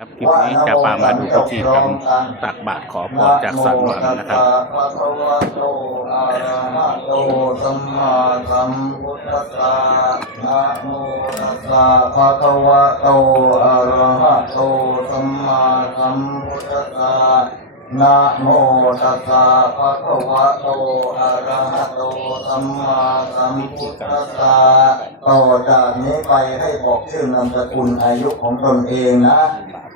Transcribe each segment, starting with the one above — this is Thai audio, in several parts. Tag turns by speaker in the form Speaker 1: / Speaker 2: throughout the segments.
Speaker 1: ครับคลิปนี้จะพามาดูพิธีกรรมตักบาตรขอพรจากสัตว์หวังนะครับ
Speaker 2: นะโมตัสสะภะคะวะโตอรหะโตสัมมาสัมพุทธัสสะนะโมตัสสะภะคะวะโตอะระหะโตสัมมาสัมพุทธัสสะ นะโมตัสสะภะคะวะโตอะระหะโตสัมมาสัมพุทธัสสะต่อจากนี้ไปให้บอกชื่อนามสกุลอายุของตนเองนะ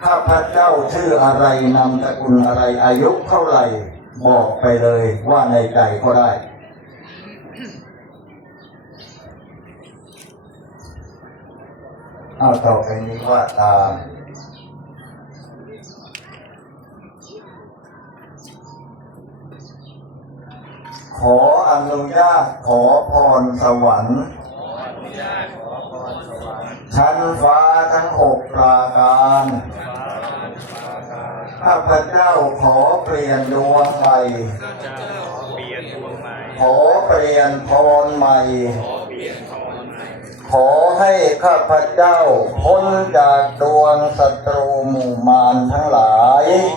Speaker 2: ข้าพระเจ้าชื่ออะไรนามสกุลอะไรอายุเท่าไหร่บอกไปเลยว่าในใจก็ได้เอาต่อไปนี้ว่าตาม ขออนุญาตขอพรสวรรค์ ชั้นฟ้าทั้งหกประการ ข้าพเจ้าขอเปลี่ยนดวงใหม่ขอเปลี่ยนพรใหม่ ขอให้ข้าพเจ้าพ้นจากดวงศัตรูหมู่มารทั้งหลาย
Speaker 3: ขอ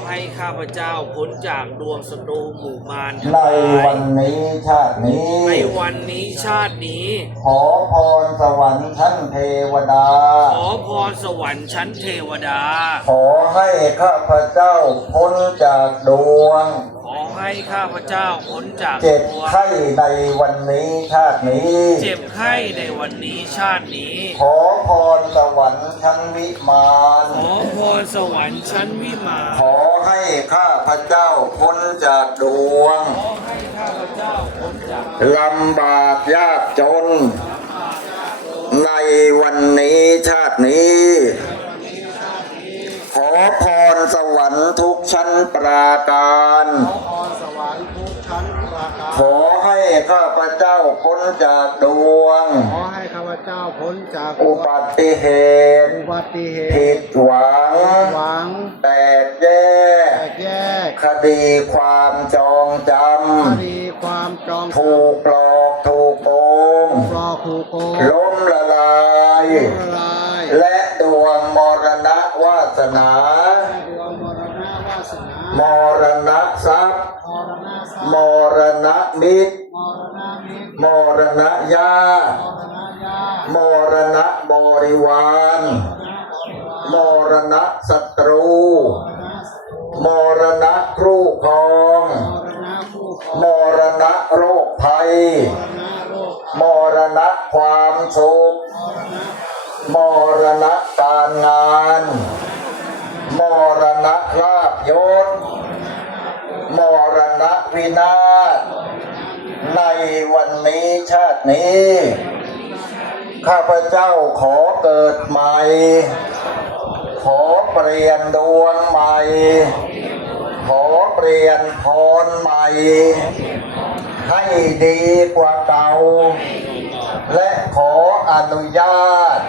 Speaker 3: ให้ข้าพเจ้าพ้นจากดวงศัตรูหมู่มารทั้ง
Speaker 2: ใน
Speaker 3: หลาย
Speaker 2: วันนี้ชาตินี้
Speaker 3: ในวันนี้ชาตินี้
Speaker 2: ขอพรสวรรค์ชั้นเทวดา
Speaker 3: ขอพรสวรรค์ชั้นเทวดา
Speaker 2: ขอให้ข้าพเจ้าพ้นจากดวง
Speaker 3: ขอ ให้ข้าพเจ้าพ้นจาก
Speaker 2: เจ็บ
Speaker 3: ดวง
Speaker 2: ไข้ในวันนี้ชาตินี้
Speaker 3: เจ็บไข้ในวันนี้ชาตินี้
Speaker 2: ขอพรสวรรค์ชั้นวิมาน
Speaker 3: ขอพรสวรรค์ชั้นวิมาน
Speaker 2: ขอให้ข้าพเจ้าพ้นจากดวง
Speaker 3: ขอให้ข้าพเจ้าพ้นจาก
Speaker 2: ลำบากยากจน ในวันนี้ชาตินี้ ขอพรสวรรค์ทุกชั้นปราการ
Speaker 4: พรสวรรค์ทุกชั้นประการ
Speaker 2: ขอให้ข้าพเจ้าพ้นจากดวง
Speaker 4: ขอให้ข้าพเจ้าพ้นจาก
Speaker 2: อุบัติเหตุ
Speaker 4: อุบัติเห
Speaker 2: ผิ
Speaker 4: ตุ
Speaker 2: ดหวัง
Speaker 4: หวัง
Speaker 2: แตกแย
Speaker 4: แต
Speaker 2: ก
Speaker 4: กแยก
Speaker 2: คดีความจองจ
Speaker 4: คดีความจองำ
Speaker 2: ถูกหลอกถูกโกง
Speaker 4: ปลอกถูกโกง
Speaker 2: ล้มละลาย
Speaker 4: ละลาย
Speaker 2: และดวงมรณะวาสนา
Speaker 4: ดวงมรณะวาสนาม
Speaker 2: รณะทรัพย์
Speaker 4: มรณะทรัพ
Speaker 2: ม
Speaker 4: ย์
Speaker 2: รณะมิตร
Speaker 4: มรณะมิตร
Speaker 2: มรณะญาติ
Speaker 4: มรณะญาติ
Speaker 2: มรณะบริวาร มรณะศัตรู มรณะครูครอง
Speaker 4: มรณะผู้ครอง
Speaker 2: มรณะโรคภัย
Speaker 4: มรณะโรค
Speaker 2: มรณะความสุขมรณะการงาน มรณะลาบยศ มร ณะวินาศในวันนี้ชาตินี้ ข้าพเจ้าขอเกิดใหม่ ขอเปลี่ยนดวงใหม่ ขอเปลี่ยนพรใหม่ ให้ดีกว่าเก่า และขออนุญาต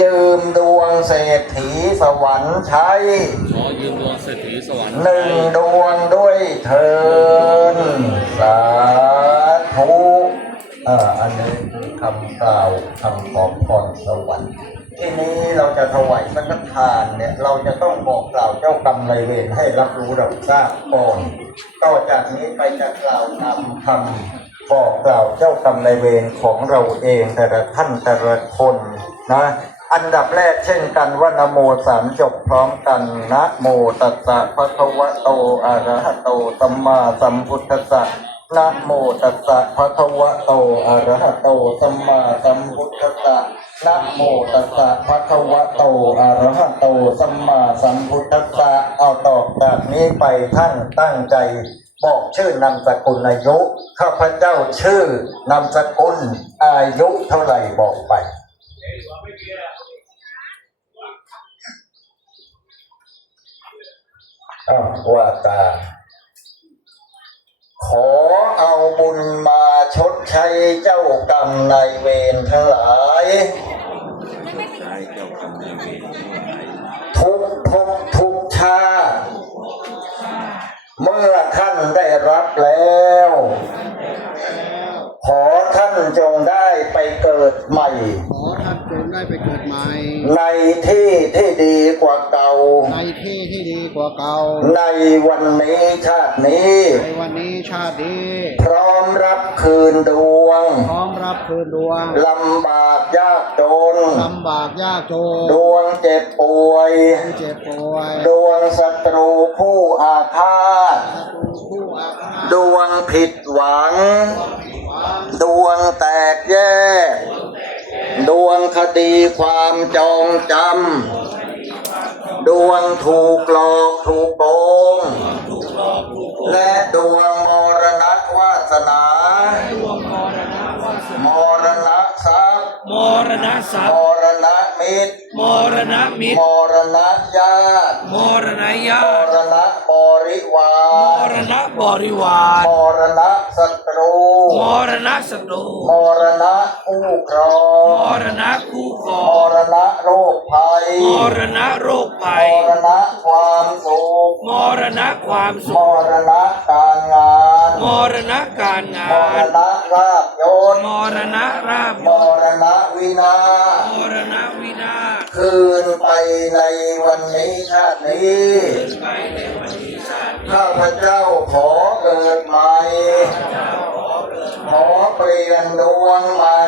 Speaker 2: ยืมดวงเศรษฐีสวรรค์ใช้
Speaker 3: ขอยืมดวงเศรษฐีสวรรค์
Speaker 2: หนึ่งดวงด้วยเทินสาธุอ่าอันนี้คือคำกล่าวคำขอพรสวรรค์ที่นี้เราจะถวายสังฆทานเนี่ยเราจะต้องบอกกล่าวเจ้ากรรมนายเวรให้รับรู้รับทราบก่อนต่อจากนี้ไปจะกล่าวนำคำบอกกล่าวเจ้ากรรมนายเวรของเราเองแต่ละท่านแต่ละคนนะ อันดับแรกเช่นกันว่านโมสามจบพร้อมกันนะโมตัสสะภะคะวะโตอะระหะโตสัมมาสัมพุทธัสสะนะโมตัสสะภะคะวะโตอะระหะโตสัมมาสัมพุทธัสสะนะโมตัสสะภะคะวะโตอะระหะโตสัมมาสัมพุทธัสสะเอาต่อจากนี้ไปท่านตั้งใจบอกชื่อนามสกุลอายุข้าพเจ้าชื่อนามสกุลอายุเท่าไหร่บอกไป อ้าวว่าตา ขอเอาบุญมาชดใช้เจ้ากรรมนายเวรทั้งหลายทุกภพทุกชาติเมื่อท่านได้รับแล้ว ขอท่านจงได้ เกิดใหม่
Speaker 4: ขอท่านจงได้ไปเกิดใหม่
Speaker 2: ในที่ที่ดีกว่าเก่า
Speaker 4: ในที่ที่ดีกว่าเก่า
Speaker 2: ในวันนี้ชาตินี้
Speaker 4: ในวันนี้ชาตินี้
Speaker 2: พร้อมรับคืนดวง
Speaker 4: พร้อมรับคืนดวง
Speaker 2: ลำบากยากจน
Speaker 4: ลำบากยากจน
Speaker 2: ดวงเจ็บป่วย
Speaker 4: ผู้เจ็บป่วย
Speaker 2: ดวงศัตรูผู้อาฆาต
Speaker 4: ศัตรูผู้อาฆาต
Speaker 2: ดวงผิดหวัง ดวงแตกแยก ดวงคดีความจองจำ ดวงถูกหลอกถูกโกง และดวงมรณะวาสนา มรณะทรัพย์
Speaker 3: มรณะสั
Speaker 2: ม
Speaker 3: พย์
Speaker 2: รณะมิตร
Speaker 3: มรณะมิต
Speaker 2: ม
Speaker 3: ร
Speaker 2: รณะญาติ
Speaker 3: มรณะญามติ
Speaker 2: รณะบริวาม ร
Speaker 3: รณะ บริวาร
Speaker 2: มรณะศัตรู
Speaker 3: มรณะศัตรู
Speaker 2: มรณะผู้ครอ
Speaker 3: ม
Speaker 2: ง
Speaker 3: รณะคู่ครอ
Speaker 2: ม
Speaker 3: ง
Speaker 2: รณะโรคภัย
Speaker 3: มรณะโรคภั
Speaker 2: ม
Speaker 3: ย
Speaker 2: รณะความสุข
Speaker 3: มรณะความ
Speaker 2: ม
Speaker 3: สุข
Speaker 2: รณะการงาน
Speaker 3: มรณะการงาม
Speaker 2: ร
Speaker 3: น
Speaker 2: ณะราบยศ
Speaker 3: มรณะราบ
Speaker 2: มรณะวินาศ
Speaker 3: มรณะวินาศ
Speaker 2: คืนไปในวันนี้ชาตินี้
Speaker 3: ไปในวันนี้ชาติ
Speaker 2: ข้าพเจ้า ขอเกิดใหม่ ขอเปลี่ยนดวงใหม่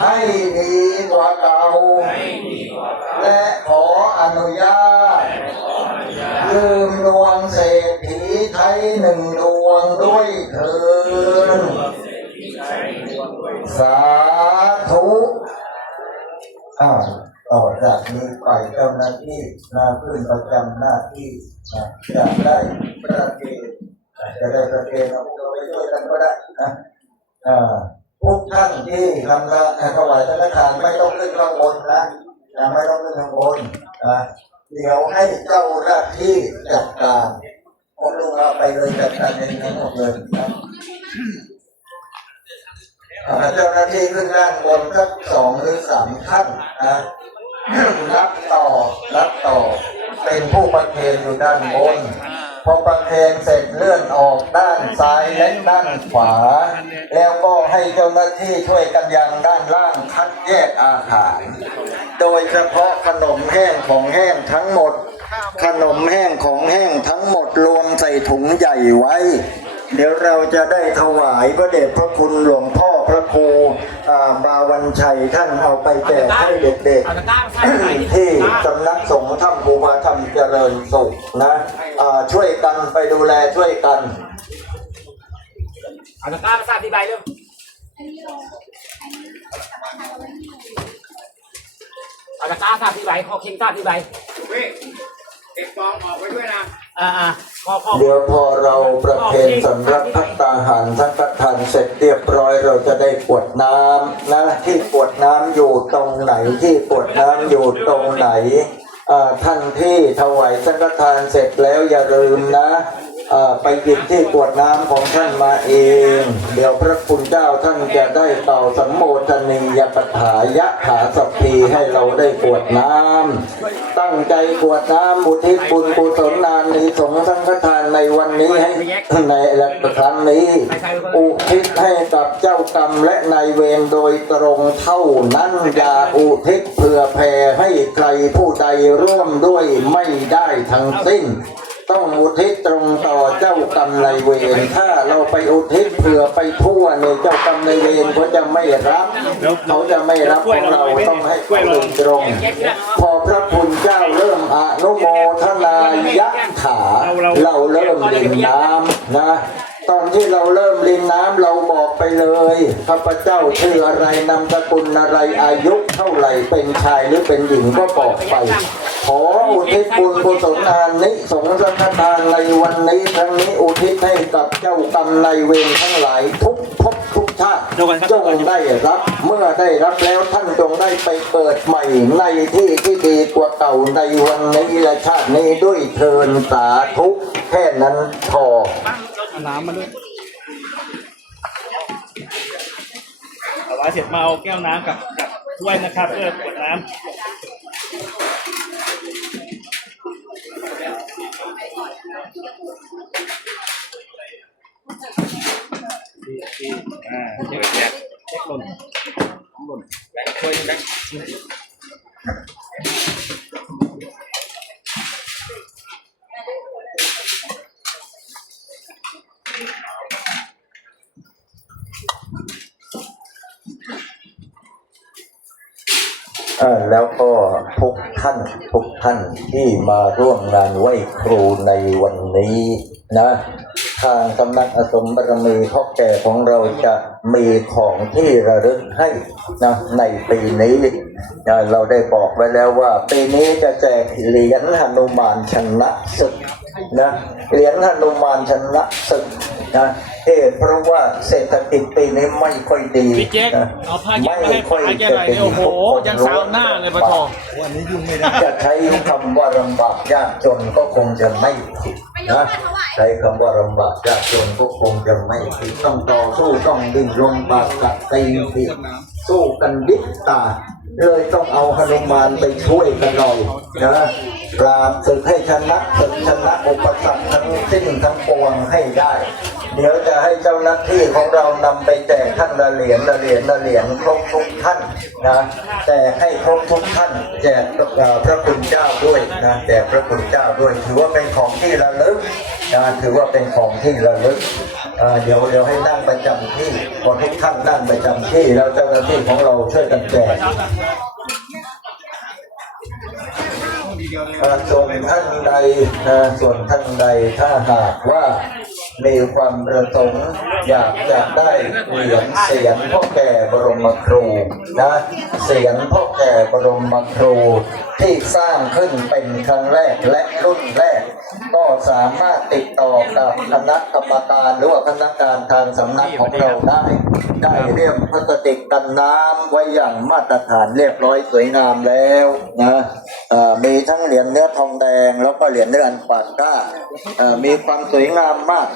Speaker 2: ให้ดีกว่าเก่า และขออนุญาตยืมดวงเศรษฐีไทยหนึ่งดวงด้วยเถินสาธุอ้าว ต่อจากนี้ไปเจ้าหน้าที่นาขึ้นประจำหน้าที่นะจะได้ประเคนจะได้ประเคนเอาเราไปช่วยกันก็ได้นะอ่าทุกท่านที่ทำละถวายธนาคารไม่ต้องขึ้นข้างบนนะนะไม่ต้องขึ้นข้างบนนะเดี๋ยวให้เจ้าหน้าที่จัดการคนลุงเอาไปเลยจัดการเองทั้งหมดเลยนะเจ้าหน้าที่ขึ้นด้านบนสักสองหรือสามท่านนะ รับต่อรับต่อ เป็นผู้ประเคนอยู่ด้านบนพอประเคนเสร็จเลื่อนออกด้านซ้ายและด้านขวา แล้วก็ให้เจ้าหน้าที่ช่วยกันยังด้านล่างคัดแยกอาหาร โดยเฉพาะขนมแห้งของแห้งทั้งหมด ขนมแห้งของแห้งทั้งหมดรวมใส่ถุงใหญ่ไว้ เดี๋ยวเราจะได้ถวายพระเดชพระคุณหลวงพ่อ พระครูอ่าบาวันชัยท่านเอาไปแจกให้เด็กๆ ที่สำนักสงฆ์ถ้ำภูมาธรรมเจริญสุขนะอ่าช่วยกันไปดูแลช่วยกัน
Speaker 5: เอาตะกร้ามาสาดที่ใบเร็วเอาตะกร้าสาดที่ใบขอเข่งสาดที่ใบเว้ยเก็บฟองออกไว้ด้วยนะอ่าอ่าขอขอ
Speaker 2: เดี๋ยวพอเราประเพณสำรับพัตตาหารสังฆทานเสร็จเรียบร้อยเราจะได้กวดน้ำนะที่กวดน้ำอยู่ตรงไหนที่กวดน้ำอยู่ตรงไหนท่านที่ถวายสังฆทานเสร็จแล้วอย่าลืมนะ ไปหยิบที่กวดน้ำของท่านมาเอง เดี๋ยวพระคุณเจ้าท่านจะได้เป่าสัมโมทนียปถายะถาสัพพีให้เราได้กวดน้ำตั้งใจกวดน้ำอุทิศบุญกุศลนานนี้สงสังฆทานในวันนี้ให้ในและครั้งนี้ อุทิศให้กับเจ้ากรรมและนายเวรโดยตรงเท่านั้นอย่าอุทิศเพื่อแผ่ให้ใครผู้ใดร่วมด้วยไม่ได้ทั้งสิ้น ต้องอุทิศตรงต่อเจ้ากรรมนายเวรถ้าเราไปอุทิศเผื่อไปทั่วในยเจ้ากรรมนายเวรเขาจะไม่รับเขาจะไม่รับของเราต้องให้ตรงตรง พอพระคุณเจ้าเริ่มอนุโมทนายะถาเราเริ่มลินน้ำนะ ตอนที่เราเริ่มลินน้ำเราบอกไปเลยข้าพเจ้าชื่ออะไรนามสกุลอะไรอายุเท่าไหร่เป็นชายหรือเป็นหญิงก็บอกไป ขออุทิศบุญกุศลนานนิสงส์สังฆทานในวันนี้ทั้งนี้อุทิศให้กับเจ้ากรรมนายเวรทั้งหลายทุกภพทุกชาติจงได้รับ เมื่อได้รับแล้วท่านจงได้ไปเกิดใหม่ในที่ที่ดีกว่าเก่าในวันนี้และชาตินี้ด้วยเทินสาธุแค่นั้นพอ เอา
Speaker 4: น้ำมาด้วย
Speaker 1: เอาไว้เสร็จมาเอาแก้วน้ำกับกับถ้วยนะครับเพื่อกวดน้ำอ่าเช็คแจ็คเช็คหล่นหล่น
Speaker 5: ช่วยได้
Speaker 2: เอ่ แล้วก็ทุกท่านทุกท่านที่มาร่วมงานไหว้ครูในวันนี้นะ ทางสำนักอาสมบรมีพ่อแก่ของเราจะมีของที่ระลึกให้นะในปีนี้นะเราได้บอกไว้แล้วว่า ปีนี้จะแจกเหรียญหนุมานชนะศึกนะเหรียญหนุมานชนะศึก นะเหตุเพราะว่าเศรษฐกิจปีนี้ไม่ค่อยดี
Speaker 1: พี่เจ๊ก
Speaker 2: นะ
Speaker 1: เอาผ้าเย็บมาให้ป้าแกหน่อยดิโอ้โหยังสาวหน้าเลยปะทอง
Speaker 2: จะใช้คำว่าลำบากยากจนก็คงจะไม่ผิดนะใช้คำว่าลำบากยากจนก็คงจะไม่ผิดต้องต่อสู้ต้องดิ้นรนบากกัดตีนผิดสู้กันดิบตา เลยต้องเอาหนุมานไปช่วยกันหน่อยนะปราบศึกให้ชนะศึกชนะอุปสรรคทั้งสิ้นทั้งปวงให้ได้ เดี๋ยวจะให้เจ้าหน้าที่ของเรานำไปแจกท่านละเหรียญละเหรียญละเหรียญครบทุกท่านนะแจกให้ครบทุกท่านแจกพระคุณเจ้าด้วยนะแจกพระคุณเจ้าด้วย ถือว่าเป็นของที่ระลึกนะถือว่าเป็นของที่ระลึก เดี๋ยวเดี๋ยวให้นั่งประจำที่พอทุกท่านนั่งประจำที่แล้วเจ้าหน้าที่ของเราช่วยกันแจกส่วนท่านใดนะส่วนท่านใดถ้าหากว่ามีความประสงค์อยากจะได้เหรียญเสียนพ่อแก่บรมครูนะเสียนพ่อแก่บรมครูที่สร้างขึ้นเป็นครั้งแรกและรุ่นแรก ก็สามารถติด กับคณะกรรมการหรือว่าคณะการทางสำนักของเราได้ ได้เรียมพลาสติกกันน้ำไว้อย่างมาตรฐานเรียบร้อยสวยงามแล้วนะมีทั้งเหรียญเนื้อทองแดง แล้วก็เหรียญเนื้ออันปากก้ามีความสวยงามมาก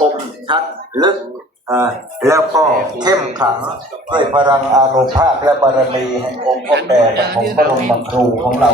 Speaker 2: คมชัดลึกแล้วก็เข้มขลังด้วยพลังอานุภาพและบารมีแห่งองค์พ่อแก่ของพระบรมครูของเรา